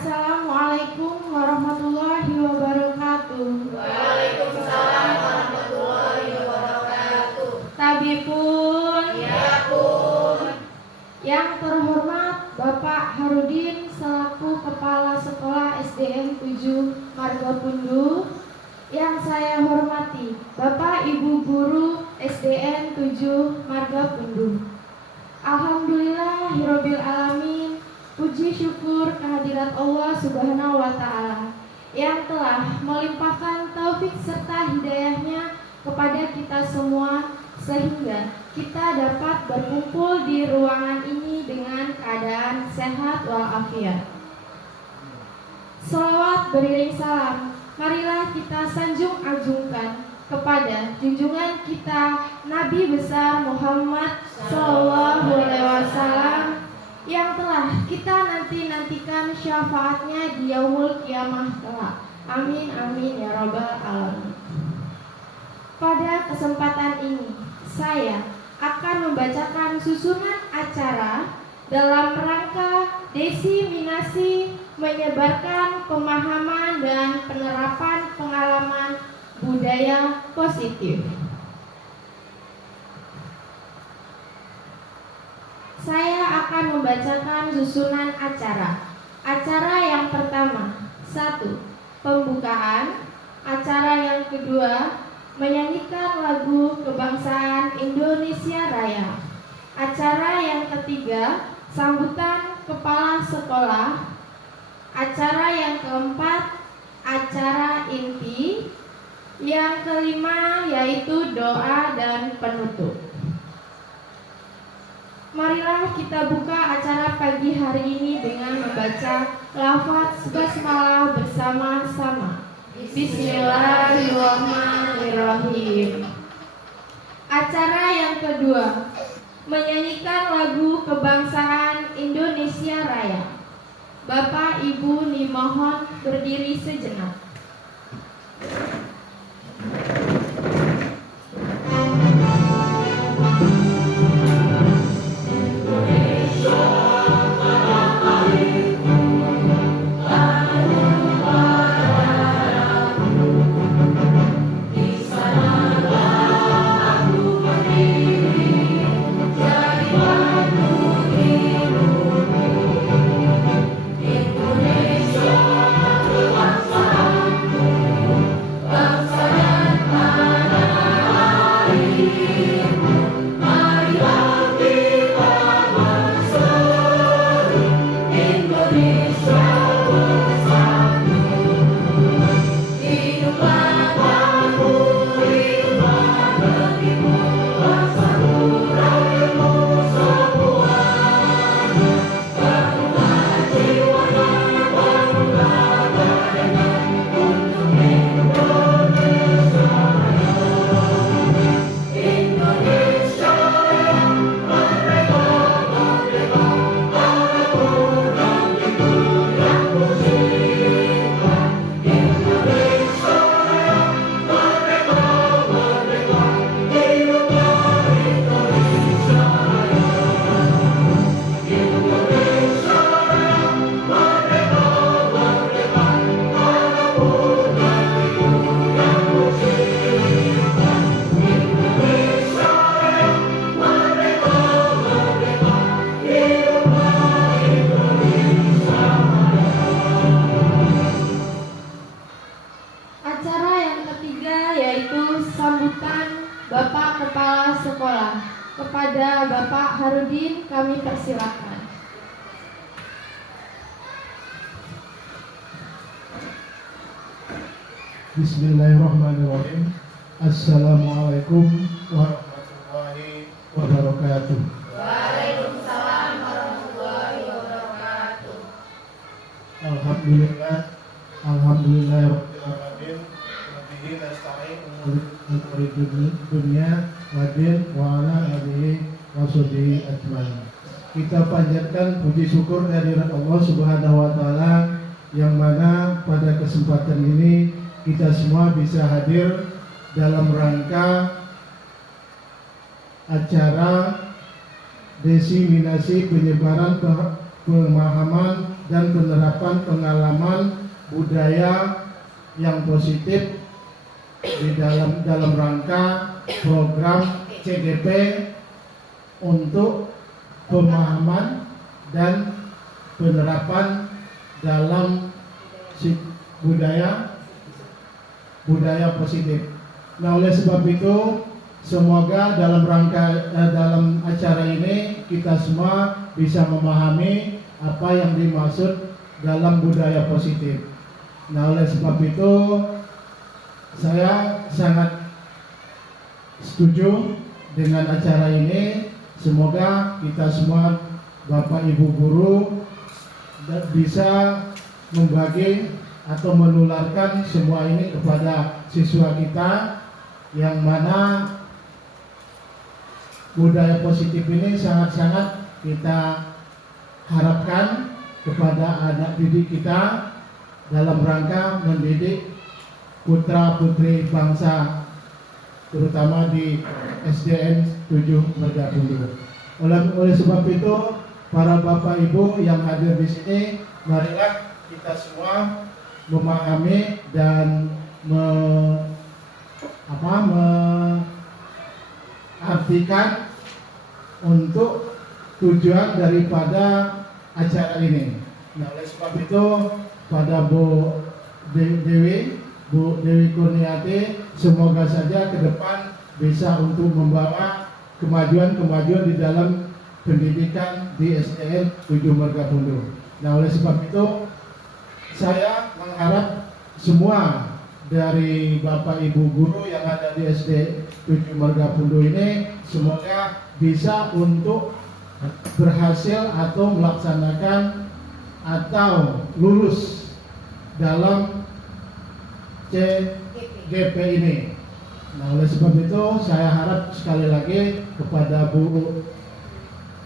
Assalamualaikum warahmatullahi wabarakatuh. Waalaikumsalam warahmatullahi wabarakatuh. Tabipun. Ya pun. Yang terhormat Bapak Harudin selaku Kepala Sekolah SDN 7 Margopundu. Yang saya hormati Bapak Ibu Guru SDN 7 Margopundu. Alhamdulillahirabbil alamin. Puji syukur kehadirat Allah Subhanahu wa Ta'ala yang telah melimpahkan taufik serta hidayahnya kepada kita semua sehingga kita dapat berkumpul di ruangan ini dengan keadaan sehat walafiat. Shalawat beriring salam, marilah kita sanjung-ajungkan kepada junjungan kita Nabi besar Muhammad SAW yang telah kita nantikan syafaatnya di yaumul kiamah kelak. Amin amin ya rabbal alamin. Pada kesempatan ini saya akan membacakan susunan acara dalam rangka desiminasi menyebarkan pemahaman dan penerapan pengalaman budaya positif. Saya akan membacakan susunan acara. Acara yang pertama, 1. Pembukaan. Acara yang kedua, menyanyikan lagu kebangsaan Indonesia Raya. Acara yang ketiga, sambutan kepala sekolah. Acara yang keempat, acara inti. Yang kelima yaitu doa dan penutup. Marilah kita buka acara pagi hari ini dengan membaca lafaz basmalah bersama-sama. Bismillahirrahmanirrahim. Acara yang kedua, menyanyikan lagu kebangsaan Indonesia Raya. Bapak Ibu dimohon berdiri sejenak. Kepada Bapak Harudin kami persilakan. Bismillahirrahmanirrahim. Assalamualaikum warahmatullahi wabarakatuh. Waalaikumsalam warahmatullahi wabarakatuh. Alhamdulillahirabbil alamin. Wabihi nasta'in umuri dunya wadin wa ala alihi washabihi ajmain. Kita panjatkan puji syukur kehadirat Allah Subhanahu wa taala yang mana pada kesempatan ini kita semua bisa hadir dalam rangka acara desiminasi penyebaran pemahaman dan penerapan pengalaman budaya yang positif di dalam rangka program CGP untuk pemahaman dan penerapan dalam budaya positif. Nah, oleh sebab itu semoga dalam acara ini kita semua bisa memahami apa yang dimaksud dalam budaya positif. Nah, oleh sebab itu saya sangat setuju dengan acara ini. Semoga kita semua Bapak Ibu guru bisa membagi atau menularkan semua ini kepada siswa kita, yang mana budaya positif ini sangat-sangat kita harapkan kepada anak didik kita dalam rangka mendidik putra-putri bangsa, terutama di SDN 7 Margapundhu. Oleh sebab itu, para Bapak Ibu yang hadir di sini, marilah kita semua memahami dan mengartikan untuk tujuan daripada acara ini. Nah, oleh sebab itu pada Bu Dewi Kurniati, semoga saja ke depan bisa untuk membawa kemajuan-kemajuan di dalam pendidikan di SDN 7 Margapundhu. Nah, oleh sebab itu saya mengharap semua dari Bapak Ibu guru yang ada di SD 7 Margapundhu ini semoga bisa untuk berhasil atau melaksanakan atau lulus dalam CGP ini. Nah, oleh sebab itu saya harap sekali lagi kepada Bu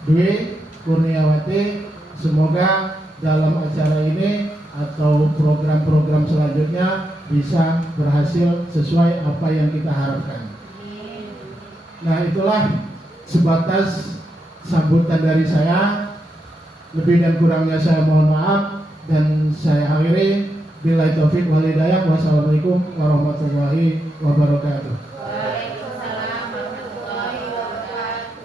Dwi Kurniawati, semoga dalam acara ini atau program-program selanjutnya bisa berhasil sesuai apa yang kita harapkan. Nah, itulah sebatas sambutan dari saya. Lebih dan kurangnya saya mohon maaf dan saya akhiri. Billahi taufik wal hidayah. Wassalamualaikum warahmatullahi wabarakatuh. Waalaikumsalam warahmatullahi wabarakatuh.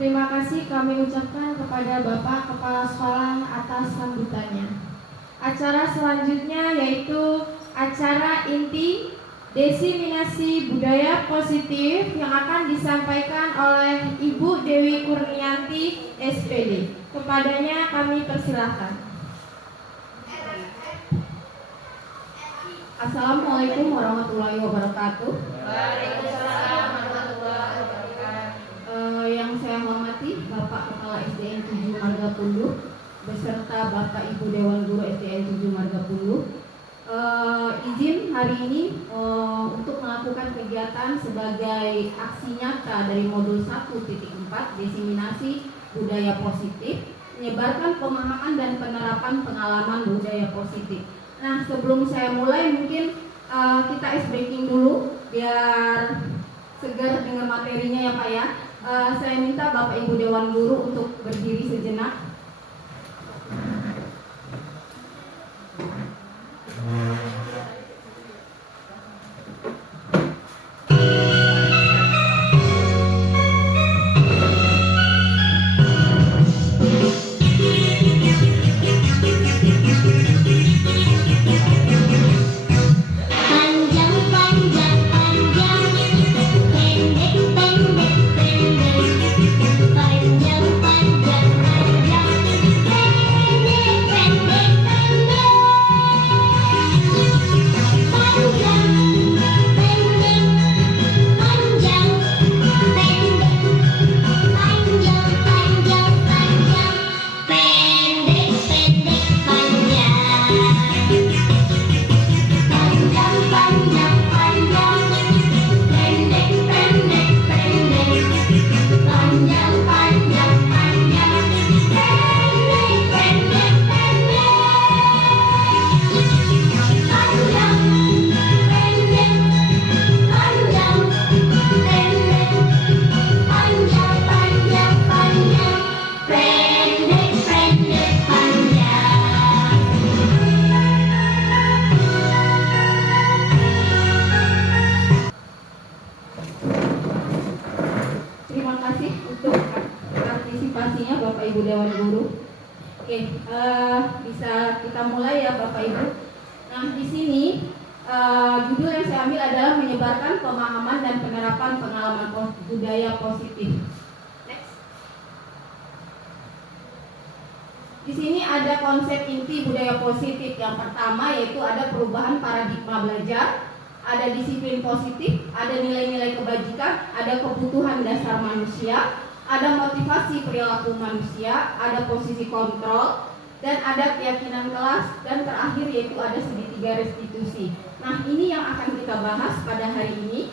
Terima kasih kami ucapkan kepada Bapak Kepala Sekolah atas sambutannya. Acara selanjutnya yaitu acara inti Diseminasi Budaya Positif yang akan disampaikan oleh Ibu Dewi Kurnianti, SPD. Kepadanya kami persilahkan. Assalamualaikum warahmatullahi wabarakatuh. Waalaikumsalam warahmatullahi wabarakatuh. Yang saya hormati Bapak Kepala SDN 7 Margapundhu beserta Bapak Ibu Dewan Guru SDN 7 Margapundhu. Izin hari ini untuk melakukan kegiatan sebagai aksi nyata dari modul 1.4 Diseminasi Budaya Positif, menyebarkan pemahaman dan penerapan pengalaman budaya positif. Nah, sebelum saya mulai mungkin kita ice breaking dulu biar segar dengan materinya ya Pak ya. Saya minta Bapak Ibu Dewan Guru untuk berdiri sejenak. Panjang, panjang, pendek, pendek. Panjang, panjang, panjang. Ibu Dewan Guru. Oke, bisa kita mulai ya Bapak Ibu. Nah, di sini judul yang saya ambil adalah menyebarkan pemahaman dan penerapan pengalaman budaya positif. Next. Di sini ada konsep inti budaya positif. Yang pertama yaitu ada perubahan paradigma belajar, ada disiplin positif, ada nilai-nilai kebajikan, ada kebutuhan dasar manusia, ada motivasi perilaku manusia, ada posisi kontrol, dan ada keyakinan kelas, dan terakhir yaitu ada segitiga restitusi. Nah, ini yang akan kita bahas pada hari ini.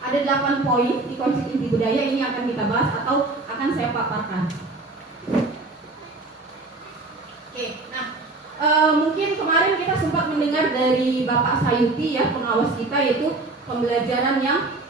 Ada 8 poin di konsep inti budaya, ini akan kita bahas atau akan saya paparkan. Oke, nah mungkin kemarin kita sempat mendengar dari Bapak Sayuti ya, pengawas kita, yaitu pembelajaran yang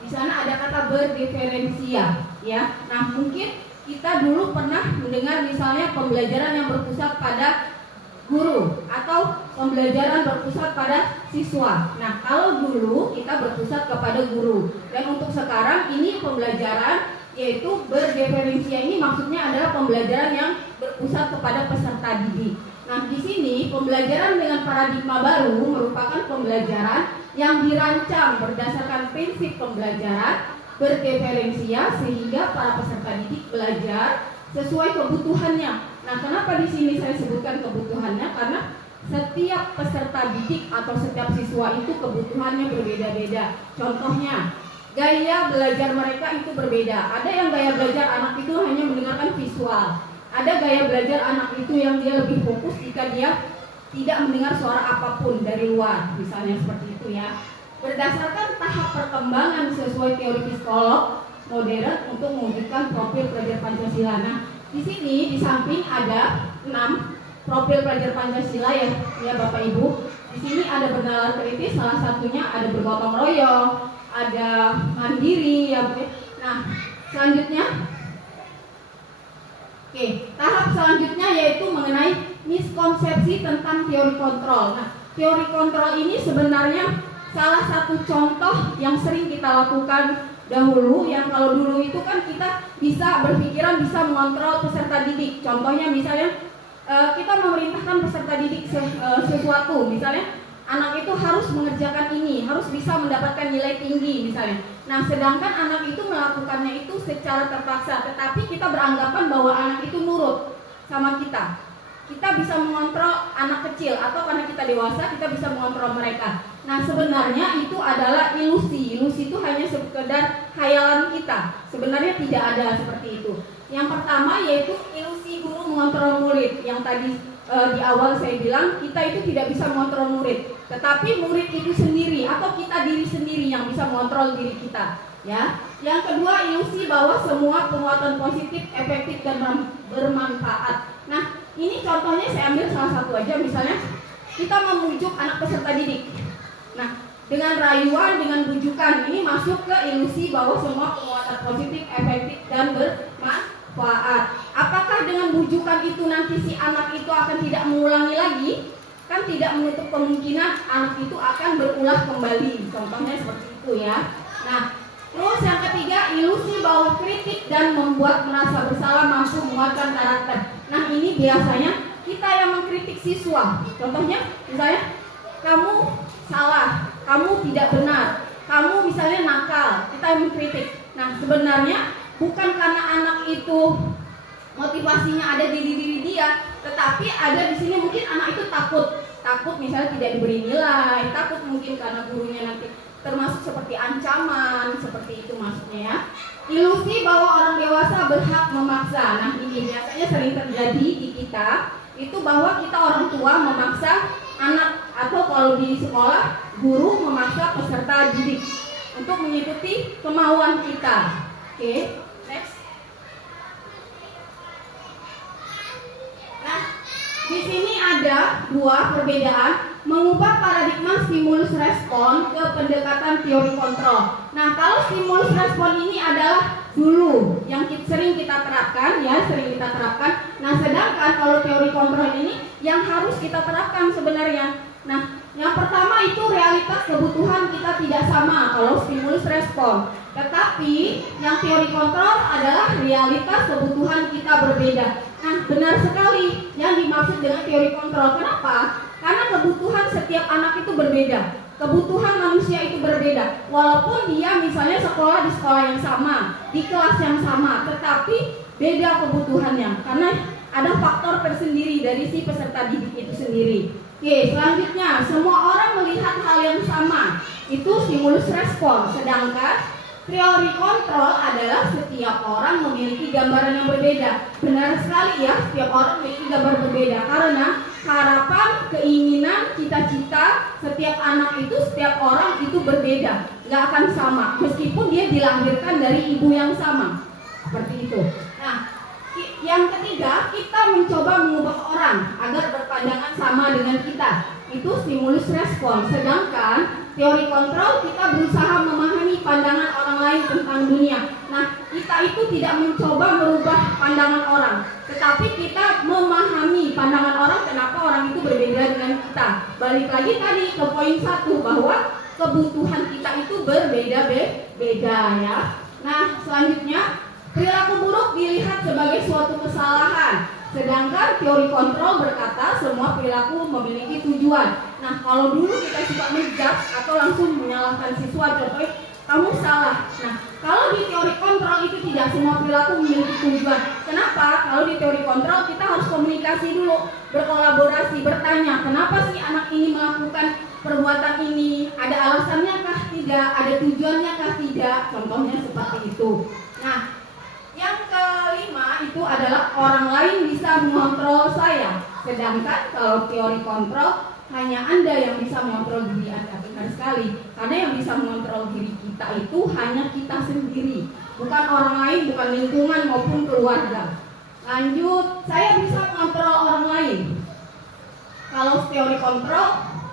di sana ada kata berdiferensia ya. Nah, mungkin kita dulu pernah mendengar misalnya pembelajaran yang berpusat pada guru atau pembelajaran berpusat pada siswa. Nah, kalau dulu kita berpusat kepada guru, dan untuk sekarang ini pembelajaran yaitu berdiferensia, ini maksudnya adalah pembelajaran yang berpusat kepada peserta didik. Nah, di sini pembelajaran dengan paradigma baru merupakan pembelajaran yang dirancang berdasarkan prinsip pembelajaran berdiferensia sehingga para peserta didik belajar sesuai kebutuhannya. Nah, kenapa di sini saya sebutkan kebutuhannya? Karena setiap peserta didik atau setiap siswa itu kebutuhannya berbeda-beda. Contohnya, gaya belajar mereka itu berbeda. Ada yang gaya belajar anak itu hanya mendengarkan visual. Ada gaya belajar anak itu yang dia lebih fokus jika dia tidak mendengar suara apapun dari luar, misalnya seperti itu ya. Berdasarkan tahap perkembangan sesuai teori psikolog modern untuk mewujudkan profil pelajar Pancasila. Nah, di sini di samping ada 6 profil pelajar Pancasila ya Bapak Ibu. Di sini ada bernalar kritis, salah satunya ada bergotong royong, ada mandiri ya. Nah, selanjutnya tahap selanjutnya yaitu mengenai miskonsepsi tentang teori kontrol. Nah, teori kontrol ini sebenarnya salah satu contoh yang sering kita lakukan dahulu, yang kalau dulu itu kan kita bisa berpikiran bisa mengontrol peserta didik. Contohnya misalnya kita memerintahkan peserta didik sesuatu, misalnya anak itu harus mengerjakan ini, harus bisa mendapatkan nilai tinggi misalnya. Nah, sedangkan anak itu melakukannya itu secara terpaksa, tetapi kita beranggapan bahwa anak itu nurut sama kita. Kita bisa mengontrol anak kecil, atau karena kita dewasa kita bisa mengontrol mereka. Nah, sebenarnya itu adalah ilusi. Ilusi itu hanya sekedar khayalan kita. Sebenarnya tidak ada seperti itu. Yang pertama yaitu ilusi guru mengontrol murid. Yang tadi di awal saya bilang kita itu tidak bisa mengontrol murid, tetapi murid itu sendiri atau kita diri sendiri yang bisa mengontrol diri kita ya. Yang kedua, ilusi bahwa semua penguatan positif, efektif dan bermanfaat. Nah, ini contohnya saya ambil salah satu aja, misalnya kita memujuk anak peserta didik. Nah, dengan rayuan, dengan bujukan, ini masuk ke ilusi bahwa semua penguatan positif, efektif dan bermanfaat. Apakah dengan bujukan itu nanti si anak itu akan tidak mengulangi lagi? Kan tidak menutup kemungkinan anak itu akan berulah kembali. Contohnya seperti itu ya. Nah, terus yang ketiga, ilusi bahwa kritik dan membuat merasa bersalah mampu menguatkan karakter. Nah, ini biasanya kita yang mengkritik siswa. Contohnya, misalnya kamu salah, kamu tidak benar, kamu misalnya nakal, kita yang mengkritik. Nah, sebenarnya bukan karena anak itu motivasinya ada di diri dia, tetapi ada di sini mungkin anak itu takut misalnya tidak diberi nilai, takut mungkin karena gurunya nanti, termasuk seperti ancaman, seperti itu maksudnya ya. Ilusi bahwa orang dewasa berhak memaksa. Nah, ini biasanya sering terjadi di kita, itu bahwa kita orang tua memaksa anak, atau kalau di sekolah guru memaksa peserta didik untuk mengikuti kemauan kita. Oke, next. Nah, di sini ada 2 perbedaan mengubah paradigma stimulus respon ke pendekatan teori kontrol. Nah, kalau stimulus respon ini adalah dulu yang sering kita terapkan ya, Nah, sedangkan kalau teori kontrol ini yang harus kita terapkan sebenarnya. Nah, yang pertama itu realitas kebutuhan kita tidak sama kalau stimulus respon. Tetapi yang teori kontrol adalah realitas kebutuhan kita berbeda. Nah, benar sekali yang dimaksud dengan teori kontrol. Kenapa? Karena kebutuhan setiap anak itu berbeda. Kebutuhan manusia itu berbeda. Walaupun dia misalnya sekolah di sekolah yang sama, di kelas yang sama, tetapi beda kebutuhannya. Karena ada faktor tersendiri dari si peserta didik itu sendiri. Oke, selanjutnya, semua orang melihat hal yang sama. Itu stimulus respon. Sedangkan teori kontrol adalah setiap orang memiliki gambaran yang berbeda. Benar sekali ya, setiap orang memiliki gambar berbeda. Karena harapan, keinginan, cita-cita setiap anak itu, setiap orang itu berbeda. Nggak akan sama, meskipun dia dilahirkan dari ibu yang sama. Seperti itu. Nah, yang ketiga, kita mencoba mengubah orang agar berpandangan sama dengan kita. Itu stimulus respon. Sedangkan teori kontrol, kita berusaha memahami pandangan orang lain tentang dunia. Nah, kita itu tidak mencoba merubah pandangan orang, tetapi kita memahami pandangan orang, kenapa orang itu berbeda dengan kita. Balik lagi tadi ke poin 1, bahwa kebutuhan kita itu berbeda-beda ya. Nah, selanjutnya, perilaku buruk dilihat sebagai suatu kesalahan. Sedangkan teori kontrol berkata semua perilaku memiliki tujuan. Nah, kalau dulu kita suka menjudge atau langsung menyalahkan siswa, contohnya kamu salah. Nah, kalau di teori kontrol itu tidak semua perilaku memiliki tujuan. Kenapa? Kalau di teori kontrol kita harus komunikasi dulu, berkolaborasi, bertanya, kenapa sih anak ini melakukan perbuatan ini? Ada alasannya kah tidak? Ada tujuannya kah tidak? Contohnya seperti itu. Nah, yang kelima itu adalah orang lain bisa mengontrol saya. Sedangkan kalau teori kontrol, hanya Anda yang bisa mengontrol diri Anda. Benar sekali. Karena yang bisa mengontrol diri kita itu hanya kita sendiri, bukan orang lain, bukan lingkungan maupun keluarga. Lanjut, saya bisa mengontrol orang lain. Kalau teori kontrol,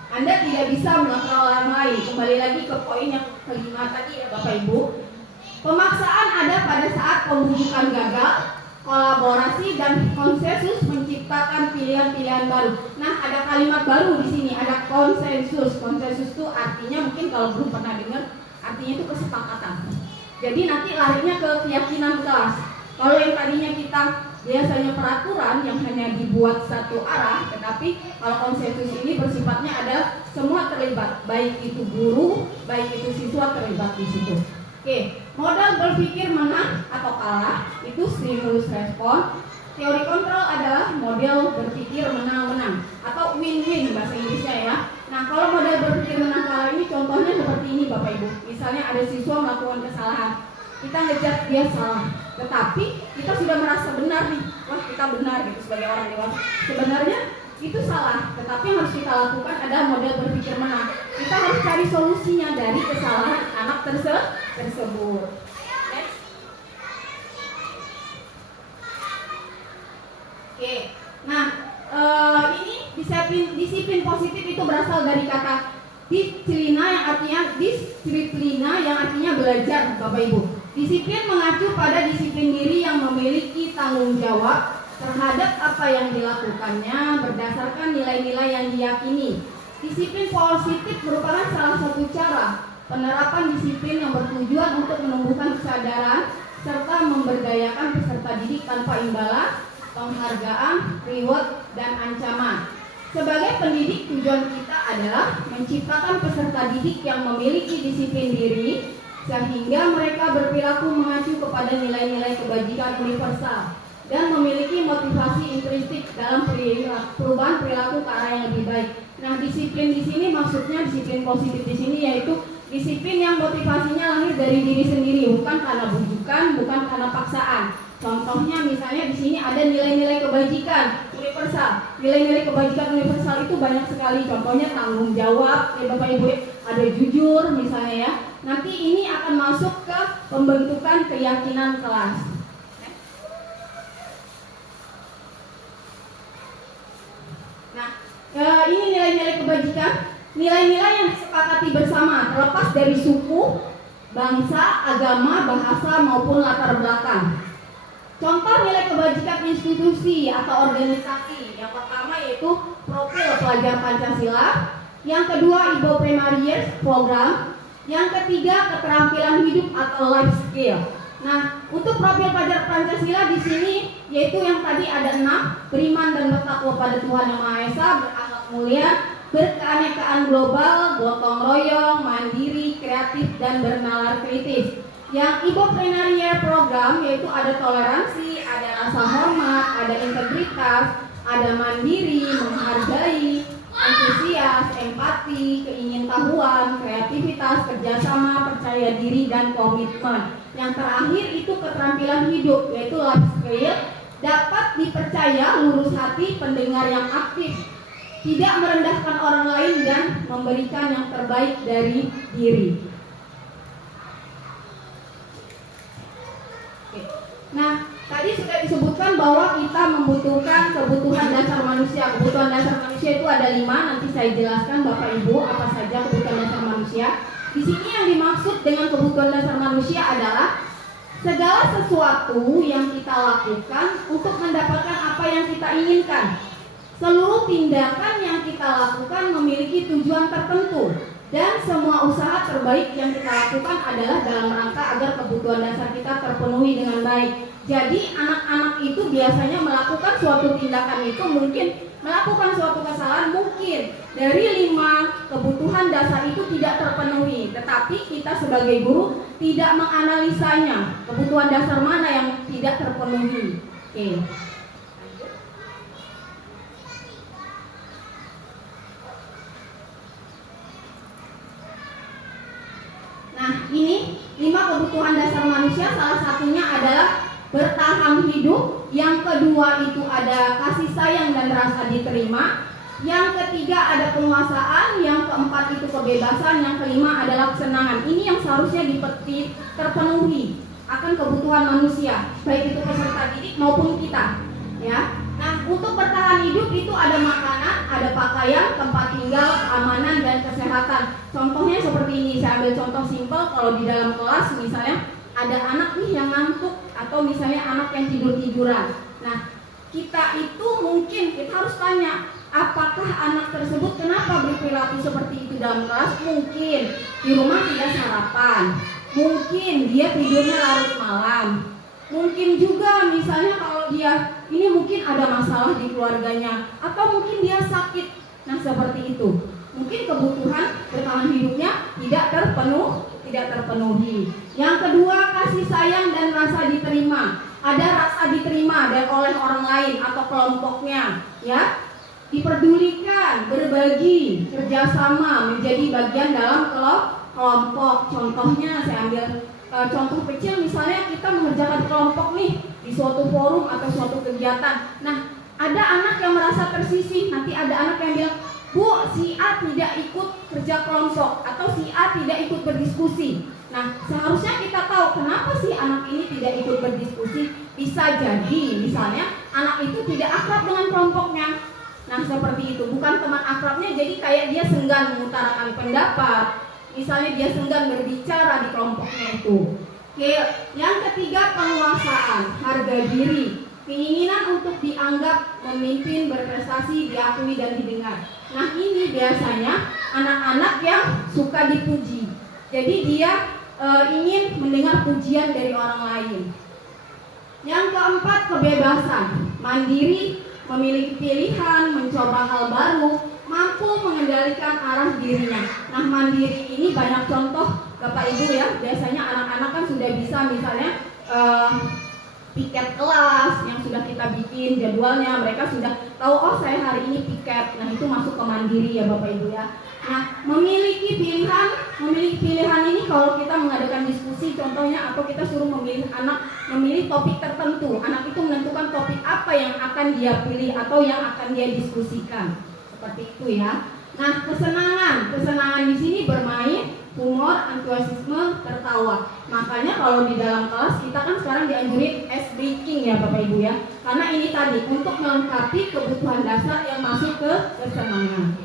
Anda tidak bisa mengontrol orang lain. Kembali lagi ke poin yang kelima tadi ya Bapak Ibu. Pemaksaan ada pada saat pembujukan gagal, kolaborasi dan konsensus menciptakan pilihan-pilihan baru. Nah, ada kalimat baru di sini, ada konsensus. Konsensus itu artinya mungkin kalau belum pernah dengar, artinya itu kesepakatan. Jadi nanti larinya ke keyakinan kelas. Kalau yang tadinya kita biasanya peraturan yang hanya dibuat satu arah, tetapi kalau konsensus ini bersifatnya ada semua terlibat, baik itu guru, baik itu siswa terlibat di situ. Oke, modal berpikir menang atau kalah itu stimulus respon. Teori kontrol adalah model berpikir menang-menang atau win-win bahasa Inggrisnya ya. Nah, kalau model berpikir menang kalah ini contohnya seperti ini Bapak Ibu. Misalnya ada siswa melakukan kesalahan, kita ngejat dia salah, tetapi kita sudah merasa benar nih, wah kita benar gitu sebagai orang dewasa. Sebenarnya itu salah, tetapi yang harus kita lakukan adalah model berpikir menang. Kita harus cari solusinya dari kesalahan anak tersebut. Next. Oke, nah ini disiplin positif itu berasal dari kata disiplina yang artinya belajar, Bapak Ibu. Disiplin mengacu pada disiplin diri yang memiliki tanggung jawab terhadap apa yang dilakukannya berdasarkan nilai-nilai yang diyakini. Disiplin positif merupakan salah satu cara penerapan disiplin yang bertujuan untuk menumbuhkan kesadaran serta memberdayakan peserta didik tanpa imbalan, penghargaan, reward, dan ancaman. Sebagai pendidik, tujuan kita adalah menciptakan peserta didik yang memiliki disiplin diri sehingga mereka berperilaku mengacu kepada nilai-nilai kebajikan universal dan memiliki motivasi intrinsik dalam perubahan perilaku ke arah yang lebih baik. Nah, disiplin di sini maksudnya disiplin positif di sini yaitu disiplin yang motivasinya lahir dari diri sendiri, bukan karena bujukan, bukan karena paksaan. Contohnya misalnya di sini ada nilai-nilai kebajikan universal. Nilai-nilai kebajikan universal itu banyak sekali. Contohnya tanggung jawab, ya Bapak Ibu, ada jujur misalnya ya. Nanti ini akan masuk ke pembentukan keyakinan kelas. Ini nilai-nilai kebajikan, nilai-nilai yang disepakati bersama terlepas dari suku, bangsa, agama, bahasa maupun latar belakang. Contoh nilai kebajikan institusi atau organisasi. Yang pertama yaitu profil pelajar Pancasila, yang kedua Ibo Primarius program, Yang ketiga, keterampilan hidup atau life skill. Nah, untuk profil pelajar Pancasila di sini yaitu yang tadi ada 6, beriman dan bertakwa pada Tuhan Yang Maha Esa, berakhlak mulia, berkeanekaan global, gotong royong, mandiri, kreatif, dan bernalar kritis. Yang Iboprenaria program yaitu ada toleransi, ada rasa hormat, ada integritas, ada mandiri, menghargai, antusias, empati, keingintahuan, kreativitas, kerjasama, percaya diri, dan komitmen. Yang terakhir itu keterampilan hidup yaitu life skill, dapat dipercaya, lurus hati, pendengar yang aktif, tidak merendahkan orang lain, dan memberikan yang terbaik dari diri. Nah, tadi sudah disebutkan bahwa kita membutuhkan kebutuhan dasar manusia. Kebutuhan dasar manusia itu ada 5. Nanti saya jelaskan Bapak Ibu apa saja kebutuhan dasar manusia. Di sini yang dimaksud dengan kebutuhan dasar manusia adalah segala sesuatu yang kita lakukan untuk mendapatkan apa yang kita inginkan. Seluruh tindakan yang kita lakukan memiliki tujuan tertentu. Dan semua usaha terbaik yang kita lakukan adalah dalam rangka agar kebutuhan dasar kita terpenuhi dengan baik. Jadi anak-anak itu biasanya melakukan suatu tindakan itu mungkin melakukan suatu kesalahan, mungkin dari 5 kebutuhan dasar itu tidak terpenuhi. Tetapi kita sebagai guru tidak menganalisanya, kebutuhan dasar mana yang tidak terpenuhi. Oke. Nah, ini 5 kebutuhan dasar manusia, salah satunya adalah bertahan hidup. Yang kedua itu ada kasih sayang dan rasa diterima. Yang ketiga ada penguasaan. Yang keempat itu kebebasan. Yang kelima adalah kesenangan. Ini yang seharusnya terpenuhi akan kebutuhan manusia, baik itu peserta didik maupun kita, ya. Nah, untuk bertahan hidup itu ada makanan, ada pakaian, tempat tinggal, keamanan, dan kesehatan. Contohnya seperti ini, saya ambil contoh simpel. Kalau di dalam kelas misalnya ada anak nih yang ngantuk, atau misalnya anak yang tidur-tiduran. Nah, kita itu mungkin kita harus tanya, apakah anak tersebut kenapa berperilaku seperti itu dalam kelas? Mungkin di rumah tidak sarapan, mungkin dia tidurnya larut malam. Mungkin juga misalnya kalau dia ini mungkin ada masalah di keluarganya, atau mungkin dia sakit. Nah, seperti itu. Mungkin kebutuhan bertahan hidupnya tidak terpenuhi. Yang kedua, kasih sayang dan rasa diterima. Ada rasa diterima oleh orang lain atau kelompoknya, ya. Diperdulikan, berbagi, kerjasama, menjadi bagian dalam kelompok. Contohnya saya ambil contoh kecil, misalnya kita mengerjakan kelompok nih di suatu forum atau suatu kegiatan. Nah, ada anak yang merasa tersisih, nanti ada anak yang bilang, Bu, si A tidak ikut kerja kelompok atau si A tidak ikut berdiskusi. Nah, seharusnya kita tahu kenapa sih anak ini tidak ikut berdiskusi. Bisa jadi misalnya anak itu tidak akrab dengan kelompoknya. Nah, seperti itu, bukan teman akrabnya, jadi kayak dia enggan mengutarakan pendapat. Misalnya dia enggan berbicara di kelompoknya itu. Oke, yang ketiga penguasaan, harga diri, keinginan untuk dianggap, memimpin, berprestasi, diakui dan didengar. Nah, ini biasanya anak-anak yang suka dipuji. Jadi dia ingin mendengar pujian dari orang lain. Yang keempat kebebasan, mandiri, memiliki pilihan, mencoba hal baru, mampu mengendalikan arah dirinya. Nah, mandiri ini banyak contoh Bapak Ibu ya. Biasanya anak-anak kan sudah bisa misalnya piket kelas yang sudah kita bikin jadwalnya, mereka sudah tahu, oh saya hari ini piket. Nah, itu masuk ke mandiri ya Bapak Ibu ya. Nah, memiliki pilihan ini kalau kita mengadakan diskusi contohnya, atau kita suruh memilih anak memilih topik tertentu, anak itu menentukan topik apa yang akan dia pilih atau yang akan dia diskusikan. Seperti itu ya. Nah, kesenangan di sini bermain, humor, antusiasme, tertawa. Makanya kalau di dalam kelas kita kan sekarang dianjurin ice breaking ya Bapak Ibu ya. Karena ini tadi untuk melengkapi kebutuhan dasar yang masuk ke kesenangan.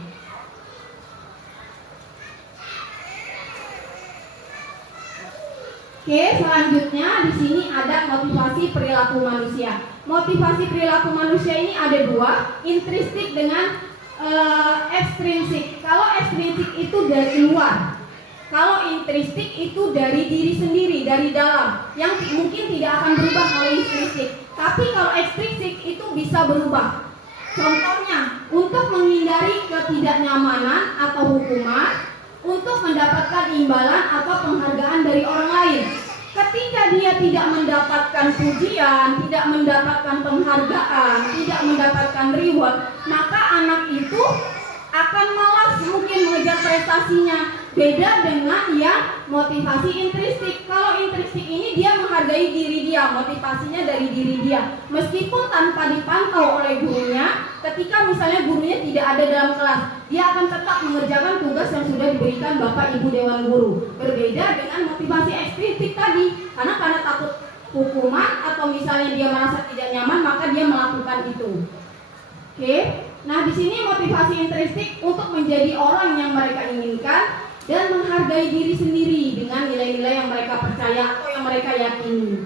Oke, selanjutnya di sini ada motivasi perilaku manusia. Motivasi perilaku manusia ini ada 2, intrinsik dengan ekstrinsik. Kalau ekstrinsik itu dari luar, kalau intristik itu dari diri sendiri, dari dalam, yang mungkin tidak akan berubah kalau intristik. Tapi kalau ekstristik itu bisa berubah. Contohnya, untuk menghindari ketidaknyamanan atau hukuman, untuk mendapatkan imbalan atau penghargaan dari orang lain. Ketika dia tidak mendapatkan pujian, tidak mendapatkan penghargaan, tidak mendapatkan reward, maka anak itu akan malas mungkin mengejar prestasinya. Beda dengan yang motivasi intristik. Kalau intristik ini dia menghargai diri dia, motivasinya dari diri dia. Meskipun tanpa dipantau oleh gurunya, ketika misalnya gurunya tidak ada dalam kelas, dia akan tetap mengerjakan tugas yang sudah diberikan Bapak Ibu Dewan Guru. Berbeda dengan motivasi ekstristik tadi, karena takut hukuman atau misalnya dia merasa tidak nyaman, maka dia melakukan itu. Oke. Nah, di sini motivasi intristik untuk menjadi orang yang mereka inginkan dan menghargai diri sendiri dengan nilai-nilai yang mereka percaya atau yang mereka yakini.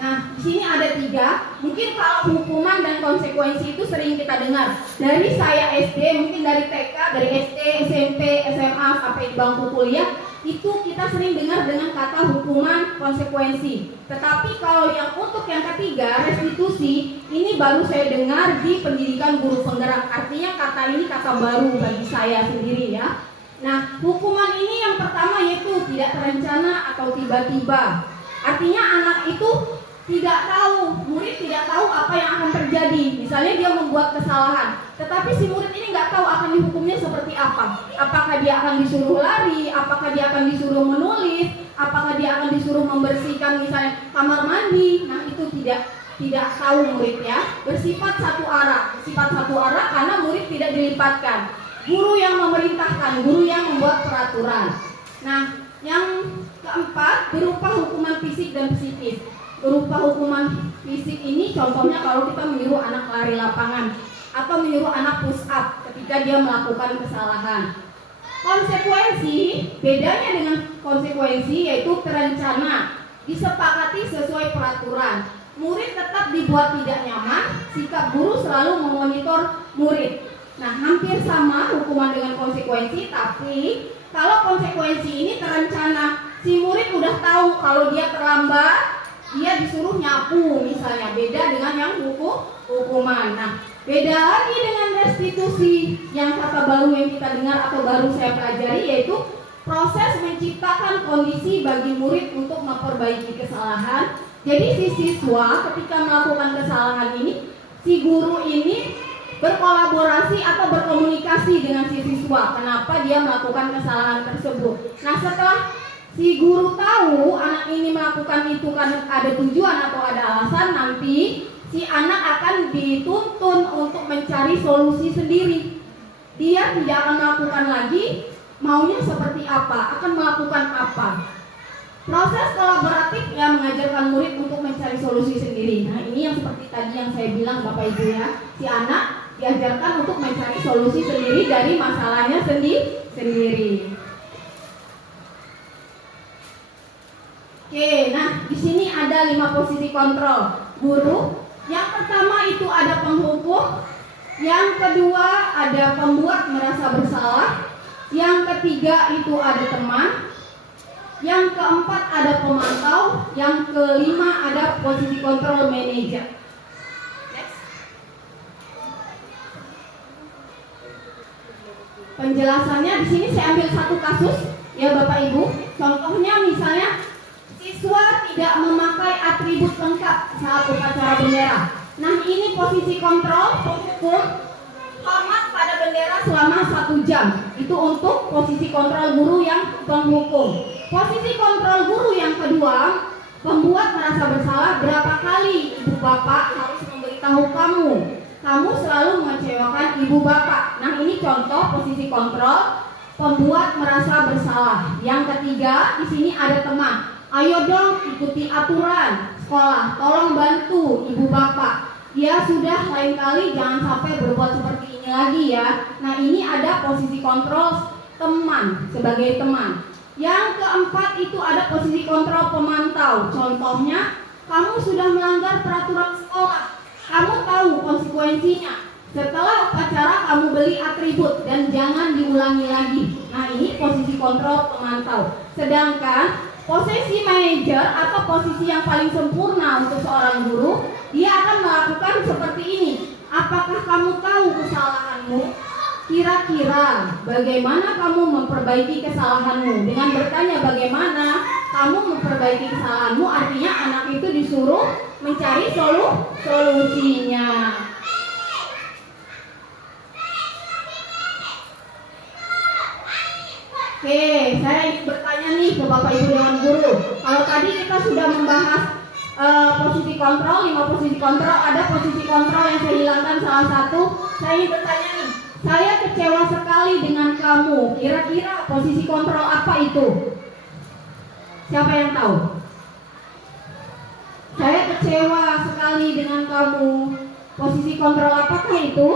Nah, di sini ada 3. Mungkin kalau hukuman dan konsekuensi itu sering kita dengar. Dari saya SD, mungkin dari TK, dari SD, SMP, SMA sampai di bangku kuliah, itu kita sering dengar dengan kata hukuman, konsekuensi. Tetapi kalau yang untuk yang ketiga, restitusi, ini baru saya dengar di pendidikan guru penggerak. Artinya kata ini kata baru bagi saya sendiri ya. Nah, hukuman ini yang pertama yaitu tidak terencana atau tiba-tiba. Artinya anak itu tidak tahu, murid tidak tahu apa yang akan terjadi. Misalnya dia membuat kesalahan, tetapi si murid ini nggak tahu akan dihukumnya seperti apa. Apakah dia akan disuruh lari, apakah dia akan disuruh menulis, apakah dia akan disuruh membersihkan misalnya kamar mandi. Nah, itu tidak tahu murid ya. Bersifat satu arah karena murid tidak dilibatkan. Guru yang memerintahkan, guru yang membuat peraturan. Nah, yang keempat berupa hukuman fisik dan psikis. Berupa hukuman fisik ini contohnya kalau kita menyuruh anak lari lapangan atau menyuruh anak push up ketika dia melakukan kesalahan. Konsekuensi, bedanya dengan konsekuensi yaitu terencana, disepakati sesuai peraturan. Murid tetap dibuat tidak nyaman, sikap guru selalu memonitor murid. Nah, hampir sama hukuman dengan konsekuensi, tapi kalau konsekuensi ini terencana, si murid udah tahu kalau dia terlambat, dia disuruh nyapu misalnya. Beda dengan yang hukuman. Nah, beda lagi dengan restitusi yang kata baru yang kita dengar atau baru saya pelajari, yaitu proses menciptakan kondisi bagi murid untuk memperbaiki kesalahan. Jadi si siswa ketika melakukan kesalahan ini, si guru ini berkolaborasi atau berkomunikasi dengan si siswa kenapa dia melakukan kesalahan tersebut. Nah, setelah si guru tahu anak ini melakukan itu karena ada tujuan atau ada alasan, nanti si anak akan dituntun untuk mencari solusi sendiri. Dia tidak akan melakukan lagi maunya seperti apa, akan melakukan apa. Proses kolaboratif yang mengajarkan murid untuk mencari solusi sendiri. Nah, ini yang seperti tadi yang saya bilang Bapak Ibu ya, si anak diajarkan untuk mencari solusi sendiri dari masalahnya sendiri. Oke, nah di sini ada 5 posisi kontrol guru. Yang pertama itu ada penghukum, yang kedua ada pembuat merasa bersalah, yang ketiga itu ada teman, yang keempat ada pemantau, yang kelima ada posisi kontrol manajer. Next. Penjelasannya di sini saya ambil satu kasus ya Bapak Ibu. Contohnya misalnya siswa tidak memakai atribut lengkap saat upacara bendera. Nah, ini posisi kontrol penghukum, hormat pada bendera selama 1 jam. Itu untuk posisi kontrol guru yang penghukum. Posisi kontrol guru yang kedua, pembuat merasa bersalah. Berapa kali ibu bapak harus memberitahu kamu selalu mengecewakan ibu bapak. Nah, ini contoh posisi kontrol pembuat merasa bersalah. Yang ketiga, di sini ada teman. Ayo dong ikuti aturan sekolah, tolong bantu ibu bapak. Ya sudah, lain kali jangan sampai berbuat seperti ini lagi ya. Nah, ini ada posisi kontrol teman, sebagai teman. Yang keempat itu ada posisi kontrol pemantau. Contohnya, kamu sudah melanggar peraturan sekolah, kamu tahu konsekuensinya. Setelah upacara kamu beli atribut dan jangan diulangi lagi. Nah, ini posisi kontrol pemantau. Sedangkan posisi manajer atau posisi yang paling sempurna untuk seorang guru, dia akan melakukan seperti ini. Apakah kamu tahu kesalahanmu? Kira-kira bagaimana kamu memperbaiki kesalahanmu? Dengan bertanya bagaimana kamu memperbaiki kesalahanmu, artinya anak itu disuruh mencari solusinya. Oke, saya ingin bertanya nih ke Bapak Ibu Dewan Guru. Kalau tadi kita sudah membahas posisi kontrol, 5 posisi kontrol, ada posisi kontrol yang saya hilangkan salah satu. Saya ingin bertanya nih, saya kecewa sekali dengan kamu. Kira-kira posisi kontrol apa itu? Siapa yang tahu? Saya kecewa sekali dengan kamu. Posisi kontrol apakah itu?